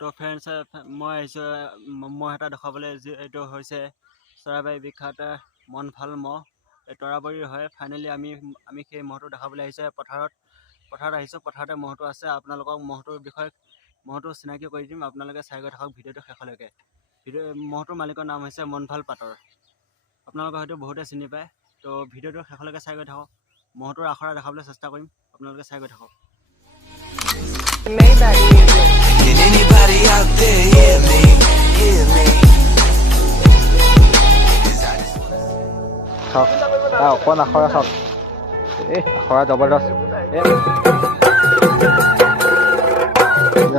তো ফ্ৰেণ্ডছ মই আহিছোঁ মহ এটা দেখাবলৈ এইটো হৈছে চৰাইবাহী বিখ্যাত মন ভাল মহ এই তৰাবৰীৰ হয়। ফাইনেলি আমি সেই মহটো দেখাবলৈ আহিছোঁ পথাৰত আহিছোঁ। পথাৰতে মহটো আছে। আপোনালোকক মহটোৰ বিষয়ে মহটো চিনাকি কৰি দিম। আপোনালোকে চাই গৈ থাকক ভিডিঅ'টো শেষলৈকে। মহটোৰ মালিকৰ নাম হৈছে মনভাল পাতৰ। আপোনালোকে হয়তো বহুতে চিনি পায়। তো ভিডিঅ'টো শেষলৈকে চাই গৈ থাকক। মহটোৰ আখৰা দেখাবলৈ চেষ্টা কৰিম। আপোনালোকে চাই গৈ থাকক। Can anybody out there hear me? Hear me? চাওক তাৰ অকণ আখৰা চাওক, এই আখৰা জবৰদস্ত।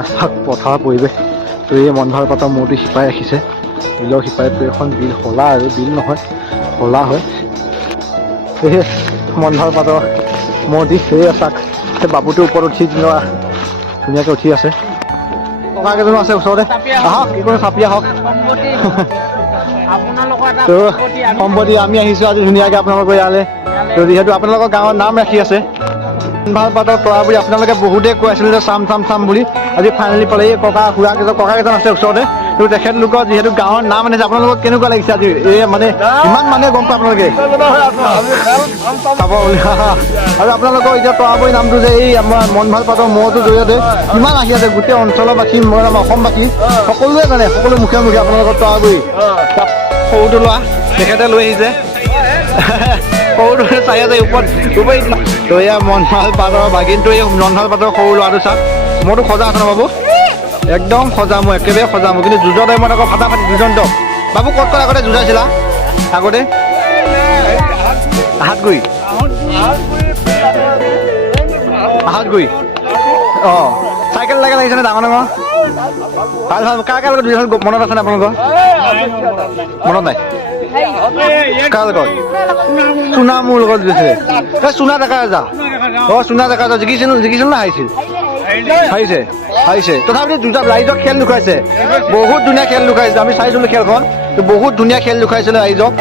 চাওক পথাৰৰ পৰিৱেশ। তো এই মনভাল পাতৰ মূৰটো শিপাই ৰাখিছে। বিলৰ শিপাই এখন বিল হলা, আৰু বিল নহয় হলা হয়। এই মনভাল পাতৰ মূৰটি সেই চাওক, সেই বাবুটোৰ ওপৰত উঠি ধুনীয়াকৈ উঠি আছে। ককা কেইজনো আছে ওচৰতে। আহক, কি কোনো চাপি আহক। তো সম্পত্তি আমি আহিছোঁ আজি ধুনীয়াকৈ আপোনালোকৰ ইয়ালৈ। তো যিহেতু আপোনালোকৰ গাঁৱৰ নাম ৰাখি আছে মনভাল পাতৰ তৰাবৰী, আপোনালোকে বহুতেই কৈ আছিলে যে চাম বুলি। আজি ফাইনেলি পালে। এই ককা কেইজন আছে ওচৰতে। তো তেখেতলোকৰ যিহেতু গাঁৱৰ নাম আনিছে, আপোনালোকক কেনেকুৱা লাগিছে আজি? এই মানে ইমান মানুহে গম পায় আপোনালোকে চাব বুলি। আৰু আপোনালোকৰ এতিয়া তৰাবৰী নামটো যে এই আমাৰ মনভাল পাতৰ মহটোৰ জৰিয়তে কিমান আহি আছে, গোটেই অঞ্চলবাসী অসমবাসী সকলোৱে জানে, সকলো মুখে আপোনালোকৰ তৰাবৰী। সৰুটো লোৱা তেখেতে লৈ আহিছে, সৰুটো চাই আছে ওপৰত। তো এয়া মনভাল পাতৰ ভাগিনটো, এই মনভাল পাতৰ সৰু ল'ৰাটো চাওক। মোৰতো সজা আছে ন বাবু? একদম সজা, মই একেবাৰে সজা মোৰ। কিন্তু যুঁজৰ টাইমত আকৌ ফাটাফাটি দুজন দক। বাবু ক'ত আগতে যুঁজাইছিলা? আগতে হাতগুৰি অঁ, চাইকেল লাগিছেনে ডাঙৰ ভাল কাৰ লগত যুঁজাইছিল মনত আছেনে আপোনালোকৰ? মনত নাই? কাৰ লগত? চুনা মোৰ লগত যুঁজাইছিলে। চুনা ডেকা ৰাজা। অঁ, চুনা ডেকা ৰাজা জিকিছিল না হাৰিছে? তথাপিতো দুটা ৰাইজক খেল দেখুৱাইছে, বহুত ধুনীয়া খেল দেখুৱাইছে। আমি চাইছিলো খেলখন, বহুত ধুনীয়া খেল দেখুৱাইছিলে ৰাইজক।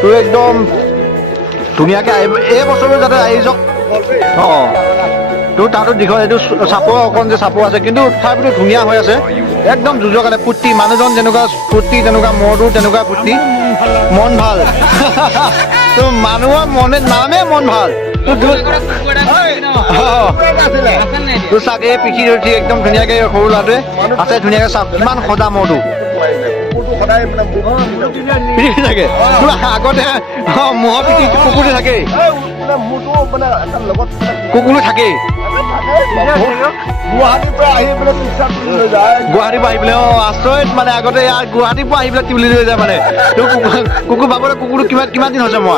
তো একদম ধুনীয়াকৈ এই বছৰো যাতে ৰাইজক অঁ, তো তাতো দীঘল এইটো চাপৰ অকণ যে চাপৰ আছে, কিন্তু তথাপিতো ধুনীয়া হৈ আছে। একদম যুঁজৰ কাৰণে ফূৰ্তি, মানুহজন যেনেকুৱা ফূৰ্তি তেনেকুৱা মনটো তেনেকুৱা ফূৰ্তি। মন ভাল। তো মানুহৰ নামে মন ভাল। তো চাক এই পিঠি উঠি একদম ধুনীয়াকৈ সৰু ল'ৰাটোৱে আছে, ধুনীয়াকৈ চাওক কিমান সজা মহটো পিঠি থাকে। আগতে মহৰ পিঠি কুকুৰটো থাকেই, কুকুৰটো থাকেই। গুৱাহাটীৰ পৰা আহি পেলাই আচৰিত মানে। আগতে ইয়াৰ গুৱাহাটীৰ পৰা আহি পেলাই তুলি লৈ যায় মানে। তোৰ কুকুৰ বাবুৰে কুকুৰটো কিমান দিন হৈছে? মই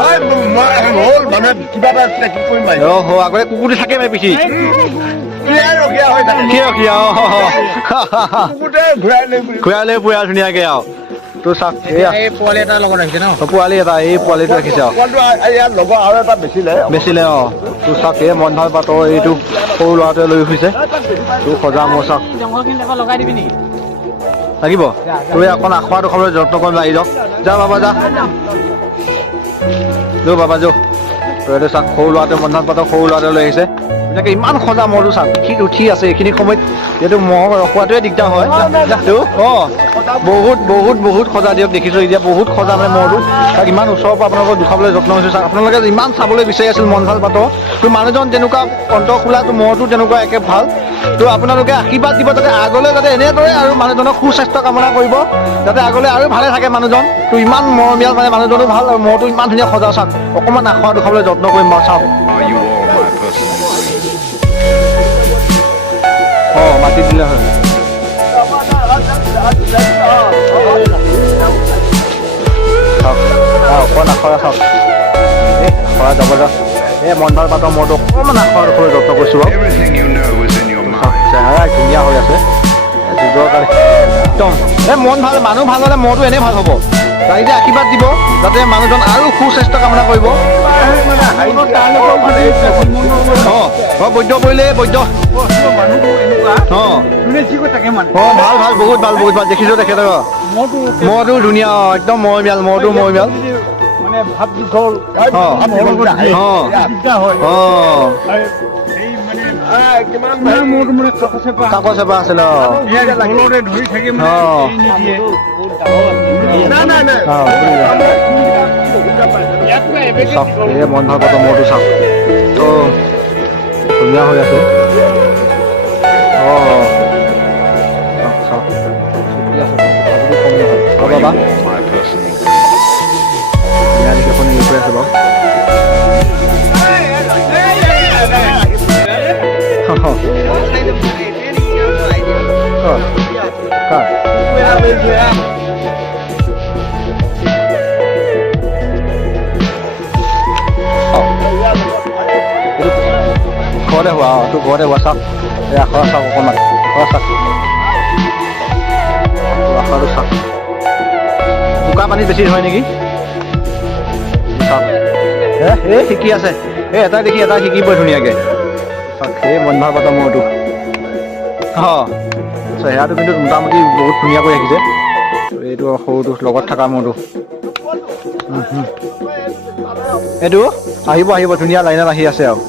আগতে কুকুৰটো থাকে মানে পিঠি ঘূৰাই লৈ ফুৰে আৰু ধুনীয়াকে আৰু। তো চাওক পোৱালি এটা লগত ৰাখিছে ন, পোৱালি এটা এই পোৱালিটো ৰাখিছে আৰু বেচিলে। অঁ, তো চাওক এই মনভাল পাতৰ এইটো সৰু ল'ৰাটোৱে লৈ ফুৰিছে। তো সজা মোৰ চাওক লগাই দিবি নেকি? লাগিব। তো অকণ আখৰাটো খাবলৈ যত্ন কৰিম। আহি যাওক, যা বাবা যা, বাবা যো। তো এইটো চাওক সৰু ল'ৰাটোৱে মনভাল পাতৰ সৰু ল'ৰাটোৱে লৈ আহিছে। এনেকে ইমান সজা মহটো চাওক, পিঠিত উঠি আছে। এইখিনি সময়ত যিহেতু মহ ৰখোৱাটোৱে দিগদাৰ হয়। অঁ, বহুত সজা দিয়ক দেখিছোঁ এতিয়া, বহুত সজা মানে মহটো। তাক ইমান ওচৰৰ পৰা আপোনালোকক দেখুৱাবলৈ যত্ন কৰিছোঁ। চাওক আপোনালোকে ইমান চাবলৈ বিচাৰি আছিল মনভাল পাতৰ। তো মানুহজন যেনেকুৱা কণ্ঠ খোলা, তো মহটো তেনেকুৱা একে ভাল। তো আপোনালোকে আশীৰ্বাদ দিব যাতে আগলৈ যাতে এনেদৰে আৰু মানুহজনক সুস্বাস্থ্য কামনা কৰিব, যাতে আগলৈ আৰু ভালে থাকে মানুহজন। তো ইমান মৰমীয়াল মানে মানুহজনো ভাল, আৰু মহটো ইমান ধুনীয়া সজা। চাওক অকণমান আখৰা দেখুৱাবলৈ যত্ন কৰিম বাৰু। চাওক অঁ, মাতি দিলে হয়। অকণ আখৰা চাওক, এই আখৰা জবৰদস্ত। এই মনভাল পাতৰ মহটো অকণমান আখৰা দেখুৱাবলৈ যত্ন কৰিছোঁ বাৰু। চেহেৰা ধুনীয়া হৈ আছে যুগৰ কাৰণে একদম। এই মন ভাল, মানুহ ভাল হ'লে মহটো এনেই ভাল হ'ব। ৰাইজে আশীৰ্বাদ দিব যাতে মানুহজন আৰু সুস্বাস্থ্য কামনা কৰিব। অঁ, বৈদ্য পৰিলে বৈদ্য। অঁ, ভাল বহুত ভাল দেখিছোঁ তেখেতৰ মহটো ধুনীয়া। একদম মৰমীয়াল, মহটো মৰমীয়াল। কাকজ চেপা আছিলে চাওক এই মন ভাল পাতৰ মূৰটো চাওক তো ধুনীয়া হৈ আছে চাওক বাবা এখন হেৰি কৰি আছে বাৰু ঘৰতে হোৱা তোৰ ঘৰতে হোৱা চাওক এই আখৰা চাওক অকণমান চাওক আখৰাটো চাওক বোকা পানী বেছি হয় নেকি চাওক এই শিকি আছে এই এটাই দেখি এটা শিকিবই ধুনীয়াকৈ চাওক সেই মন ভাল পাতৰ মূৰটো চেহেৰাটো কিন্তু মোটামুটি বহুত ধুনীয়াকৈ ৰাখিছে এইটো সৰুটো লগত থকা মূৰটো এইটো আহিব আহিব ধুনীয়া লাইনত আহি আছে আৰু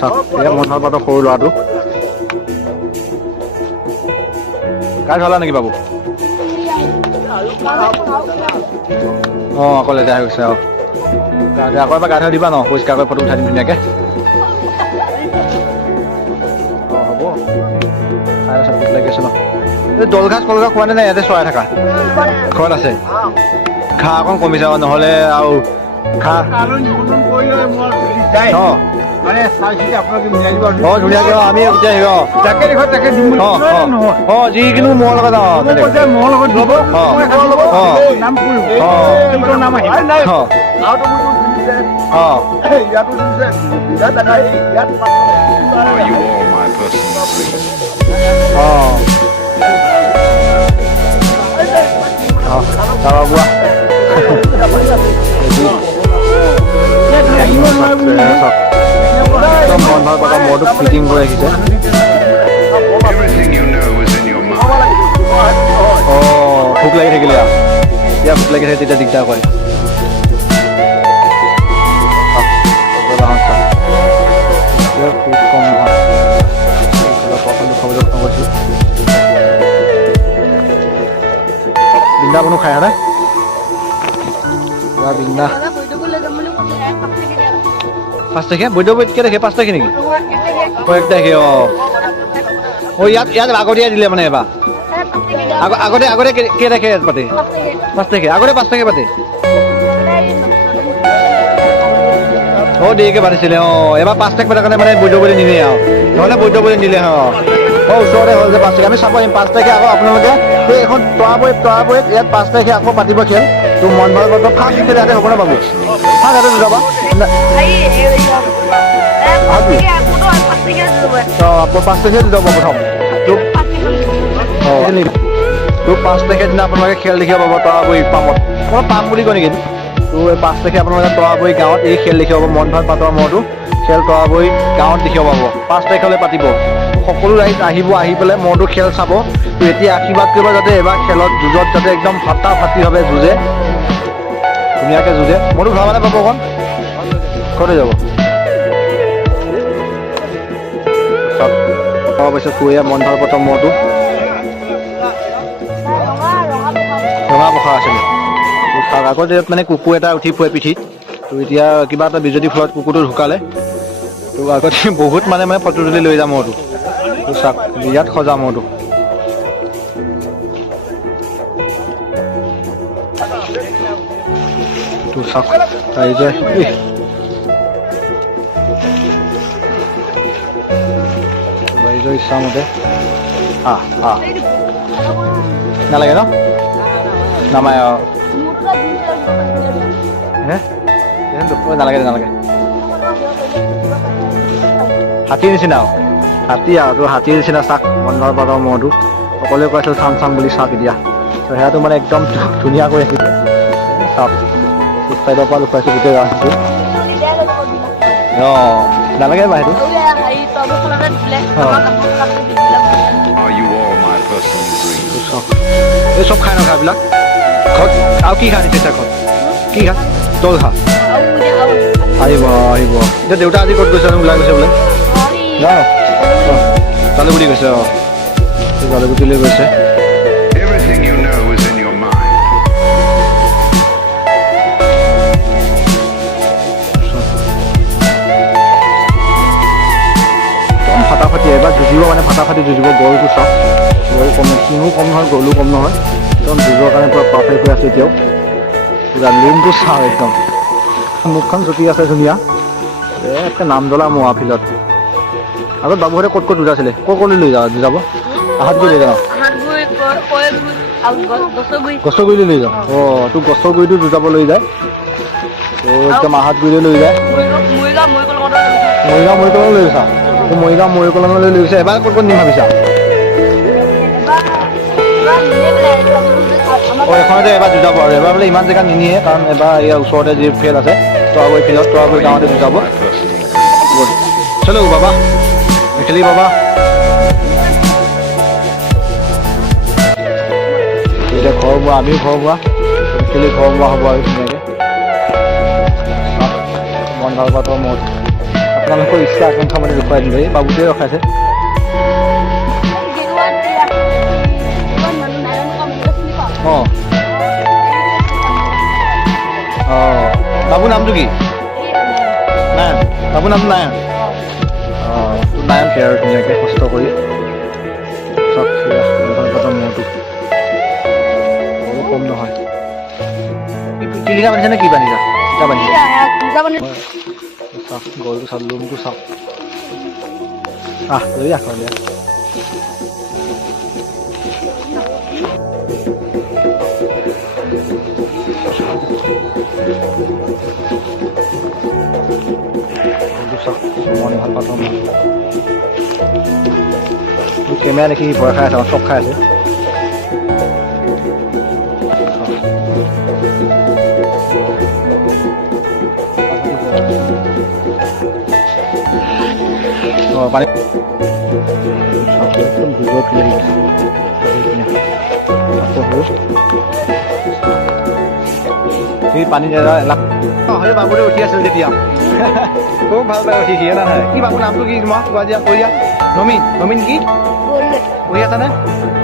চাওক এয়া মন ভাল পাতৰ সৰু ল'ৰাটো গা ধুৱালা নেকি বাবু আকৌ লেতেৰা হৈ গৈছে আকৌ এবাৰ গা ধুৱাই দিবা ন পৰিষ্কাৰকৈ ফটো উঠাই দিম ধুনীয়াকৈ হ'ব খাই আছে ভোক লাগি আছে ন এই দলঘাট কলঘাট খোৱা নে নাই ইয়াতে চৰাই থাকা ঘৰত আছে ঘাঁহ অকণ কমিছে আৰু নহ'লে আৰু ঘাঁহ ধুনীয়াকৈ আমি যিকোনো মোৰ লগত মন ভাল পাতৰ মূৰটো ফিটিং কৰি ৰাখিছে ভোক লাগি থাকিলে এতিয়া ভোক লাগি থাকে তেতিয়া দিগদাৰ কৰে খুব কম নহয় খাবলৈ কৈছোঁ বৃন্দাবনো খাই হয়নে বৃন্দা 5 তাৰিখে বৈদ্যবৈত কেই তাৰিখে 5 তাৰিখে নেকি 1 তাৰিখে ইয়াত আগতীয়া দিলে মানে এবাৰ আগতে কেই তাৰিখে পাতে 5 তাৰিখে আগতে 5 তাৰিখে পাতে দেৰিকৈ পাতিছিলে এবাৰ 5 তাৰিখ পতাৰ কাৰণে মানে বৈদ্যবৈত নিলে আৰু নহ'লে বৈদ্যবৈত নিলে ওচৰতে হ'ল যে 5 তাৰিখে আমি চাব পাৰিম 5 তাৰিখে আকৌ আপোনালোকে সেই এখন তৰাবৈত ইয়াত 5 তাৰিখে আকৌ পাতিব খেল তোৰ মন ভাল পাব ফাৰ্ষ্ট খেল ইয়াতে হ'ব নে বাবু ফাৰ্ষ্ট ইয়াতে যাবা 5 তাৰিখে দি যাব প্ৰথম তোৰ 5 তাৰিখে দিনা আপোনালোকে খেল দেখিব পাব তৰাবৈ পামত মই পাম বুলি কয় নেকি তোৰ 5 তাৰিখে আপোনালোকে তৰাবৈ গাঁৱত এই খেল দেখিব পাব মন ভাল পাতৰ মূৰটো খেল তৰাবৈ গাঁৱত দেখিব পাব 5 তাৰিখলৈ পাতিব সকলো ৰাইজ আহিব আহি পেলাই মূৰটো খেল চাব তো এতিয়া আশীৰ্বাদ কৰিব যাতে এবাৰ খেলত যুঁজত যাতে একদম ফাটাফাটিভাৱে যুঁজে ধুনীয়াকৈ যুঁজে মূৰটো ঘূৰাব মানে পাব অকণ ঘৰতে যাব অৱশ্যে তোৰ মন ভাল পাতৰ মূৰটো ৰঙা পখৰা আছিলে আগতে মানে কুকুৰ এটা উঠি ফুৰে পিঠিত তো এতিয়া কিবা এটা বিজুতিৰ ফলত কুকুৰটো ঢুকালে তো আগতে বহুত মানে ফটো তুলি লৈ যাম মূৰটো তো চাওক বিৰাট সজা মূৰটো তো চাওক ৰাইজে ৰাইজৰ ইচ্ছামতে নালাগে ন নামায় নালাগে নালাগে হাতীৰ নিচিনা হাতী আৰু তোৰ হাতীৰ নিচিনা চাক মন ভাল পাতৰ মূৰটো সকলোৱে কৈ আছিল চাম বুলি চাওক এতিয়া সেয়াটো মানে একদম ধুনীয়াকৈ ৰাখিছে চাওক চাইডৰ পৰা লুকুৱাইছোঁ গোটেই ৰাস্তাটো নালাগে বা সেইটো এই চব খাই নখাবিলাক ঘৰত আৰু কি খা নিছে ঘৰত কি খা তল খা আহিব এতিয়া দেউতা আজি ক'ত গৈছে ওলাই গৈছে বোলে জালুগুটি গৈছে জালুগুটিলৈ গৈছে Everything you know is in your mind. ফাটাফাটি এবাৰ যুঁজিব মানে ফাটাফাটি যুঁজিব গৰুটো চাওক গৰু কম সিঙো কম নহয় গৰুও কম নহয় একদম যুঁজৰ কাৰণে পূৰা পাৰফেক্ট হৈ আছে এতিয়াও পূৰা লিমটো চাওঁ একদম মুখখন চুটি আছে ধুনীয়া একে নাম জ্বলা মোৱা ফিল্ডত আগত বাবুহঁতে ক'ত ক'ত যুঁজাইছিলে ক'লৈ লৈ যুঁজাব আহাত গৈ লৈ যাওঁ গছৰ গুৰিলৈ লৈ যাওঁ অঁ তোক গছৰ গুৰিটো যুঁজাব লৈ যায় ত' একদম আহাত গুৰিলৈ লৈ যায় মৰিগাঁও মৰিকললৈ লৈ গৈছা তোৰ মৰিগাঁও মৰিকললৈ লৈ গৈছে এবাৰ ক'ত ক'ত নিম ভাবিছা অঁ এখনতে এবাৰ যুঁজাব আৰু এবাৰ বোলে ইমান জেগাত নিনিয়ে কাৰণ এবাৰ ইয়াৰ ওচৰতে যি ফিল্ড আছে তৰাগুৰি ফিল্ডত তৰাগুৰি গাঁৱতে যুঁজাব চলো বাবা খেলি বাবা এতিয়া ঘৰ বোৱা আমিও ঘৰ বোৱা খেলি ঘৰ বোৱা হ'ব আৰু ধুনীয়াকৈ মন ভাল পাতৰ মত আপোনালোকৰ ইচ্ছা আকাংক্ষা মানে দেখুৱাই দিলে এই বাবুটোৱে ৰখাইছে অঁ অঁ বাবুৰ নামটো কি নাৰায়ণ বাবুৰ নামটো নাৰায়ণ অঁ তোৰ নাৰায়ণ সেয়া আৰু ধুনীয়াকৈ কষ্ট কৰি চব মূৰটো কম নহয় কিলিকা বান্ধিছে নে কি বান্ধিছা চিতা বান্ধিছা চাওক গৰুটো চাওক লোমটো চাওক লৈ আহ মন ভাল পাওঁ কেমেৰা দেখি ভয় খাই আছে চক খাই আছে পানী সেই পানী সেই বাবুৰে উঠি আছিল তেতিয়া খুব ভাল পাই উঠি সিয়ে নাই কি বাবুৰ নামটো কি তোমাক কোৱা দিয়া কৈ দিয়া নমিন কি পঢ়ি আছানে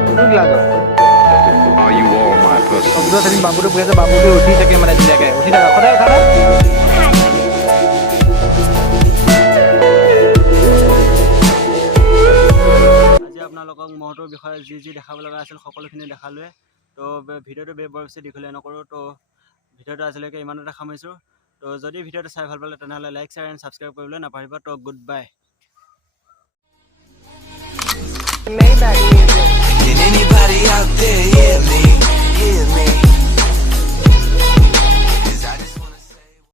কোন ক্লাছত Are you all my person? শব্দ চাৰিম বাবুটো পঢ়ি আছে বাবুটো উঠি থাকে মানে ধুনীয়াকৈ উঠি থাকে সদায় উঠা নাই আজি আপোনালোকক মহটোৰ বিষয়ে যি দেখাব লগা আছিল সকলোখিনি দেখালোৱে তো ভিডিঅ'টো বৰ বেছি দীঘলীয়া নকৰোঁ তো ভিডিঅ'টো আজিলৈকে ইমানতে সামৰিছোঁ তো যদি ভিডিঅ'টো চাই ভাল পালে তেনেহ'লে লাইক শ্বেয়াৰ এণ্ড ছাবস্ক্ৰাইব কৰিবলৈ নাপাহৰিবা তো গুড বাই